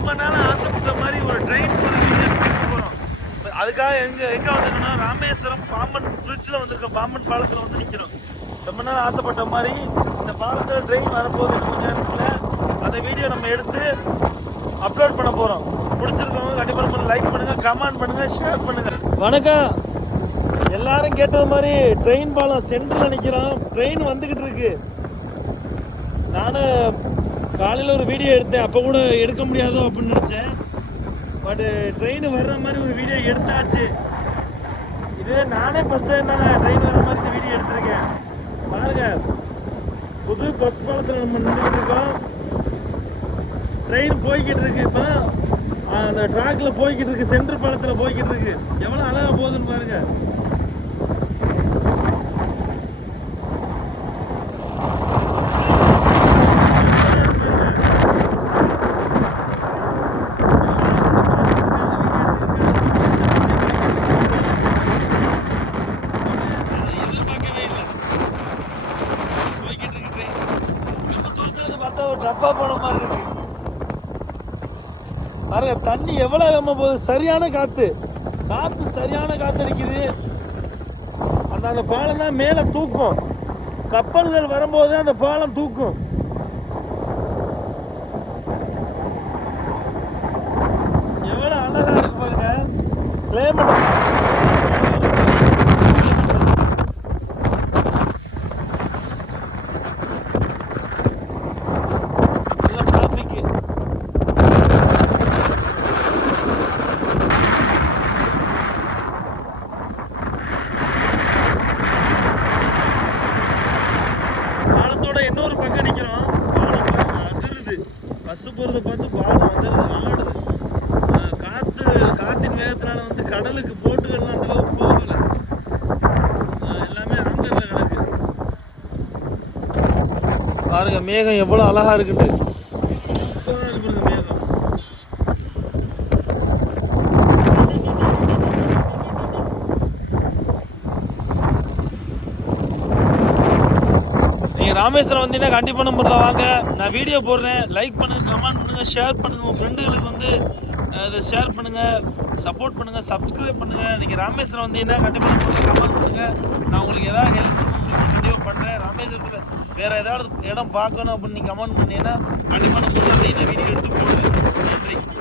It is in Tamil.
ரொம்ப நாள் ஆசைப்பட்ட மாதிரி ஒரு ட்ரெயின் ஒரு போகிறோம் அதுக்காக எங்கே எங்கே வந்திருக்கோம்னா ராமேஸ்வரம் பாம்பன் பிரிட்ஜில் வந்திருக்கோம் பாம்பன் பாலத்தில் வந்து நிற்கிறோம் ரொம்ப நாள் ஆசைப்பட்ட மாதிரி இந்த பாலத்தில் ட்ரெயின் வரப்போகுது கொஞ்சம் கொஞ்ச நேரத்தில். அந்த வீடியோ நம்ம எடுத்து அப்லோட் பண்ண போகிறோம் பிடிச்சிருக்கவங்க கண்டிப்பாக நம்ம லைக் பண்ணுங்கள் கமெண்ட் பண்ணுங்கள் ஷேர் பண்ணுங்கள் வணக்கம். எல்லாரும் கேட்டது மாதிரி ட்ரெயின் பாலம் சென்டரில் நிற்கிறோம் ட்ரெயின் வந்துக்கிட்டு இருக்கு. நான் காலையில் ஒரு வீடியோ எடுத்தேன். அப்போ கூட எடுக்க முடியாதோ அப்படின்னு நினச்சேன். பட்டு ட்ரெயின் வர்ற மாதிரி ஒரு வீடியோ எடுத்தாச்சு. இது நானே ஃபஸ்ட் டைம் தாங்க ட்ரெயின் வர்ற மாதிரி இந்த வீடியோ எடுத்திருக்கேன். பாருங்க. புது பஸ் பாலத்தில் நம்ம நின்றுட்டு இருக்கோம். ட்ரெயின் போய்கிட்டு இருக்கு இப்போ. அந்த ட்ராக்கில் போய்கிட்டு இருக்கு. சென்ட்ரு பாலத்தில் போய்கிட்டு இருக்கு. எவ்வளோ அழகாக போகுதுன்னு பாருங்கள் எதிர்பார்க்கவே இல்லை போய்கிட்டு இருக்கு ட்ரெயின் நம்ம தூரத்துல இருந்து பார்த்தா போன மாதிரி இருக்கு. பாருங்க தண்ணி எவ்வளவு வேகமா போகுது சரியான காத்து. காத்து சரியான காத்து அடிக்குது. அந்த அந்த பாலம் தான் மேல தூக்கும். கப்பல்கள் வரும்போது அந்த பாலம் தூக்கும். எவ்வளவு அழகா இருக்கு பாருங்க. கிளைமேட் பஸ் போறத பார்த்து பாலம் அதிருது ஆடுது காற்று காற்றின் வேகத்தினால வந்து கடலுக்கு போட்டுகள்லாம் அந்த அளவுக்கு போகல. எல்லாமே ஆங்கர்ல கிடக்கு. பாருங்க மேகம் எவ்வளோ அழகாக இருக்குது சூப்பரா இருக்கு பாருங்க மேகம் நீங்கள் ராமேஸ்வரம் வந்தீங்கன்னா கண்டிப்பாக நம்பரில் வாங்க. நான் வீடியோ போடுறேன். லைக் பண்ணுங்கள் கமெண்ட் பண்ணுங்கள் ஷேர் பண்ணுங்கள் உங்கள் ஃப்ரெண்டுகளுக்கு வந்து அதை இதை ஷேர் பண்ணுங்கள் சப்போர்ட் பண்ணுங்கள் சப்ஸ்கிரைப் பண்ணுங்கள் நீங்கள் ராமேஸ்வரம் வந்தீங்கன்னா கண்டிப்பாக நம்பரில் கமெண்ட் பண்ணுங்கள் நான் உங்களுக்கு ஏதாவது ஹெல்ப் உங்களுக்கு கண்டிப்பாக பண்ணுறேன் ராமேஸ்வரத்தில் வேறு ஏதாவது இடம் பார்க்கணும் அப்படின்னு நீங்கள் கமெண்ட் பண்ணீங்கன்னா கண்டிப்பாக நம்பரில் இந்த வீடியோ எடுத்து போடுவேன்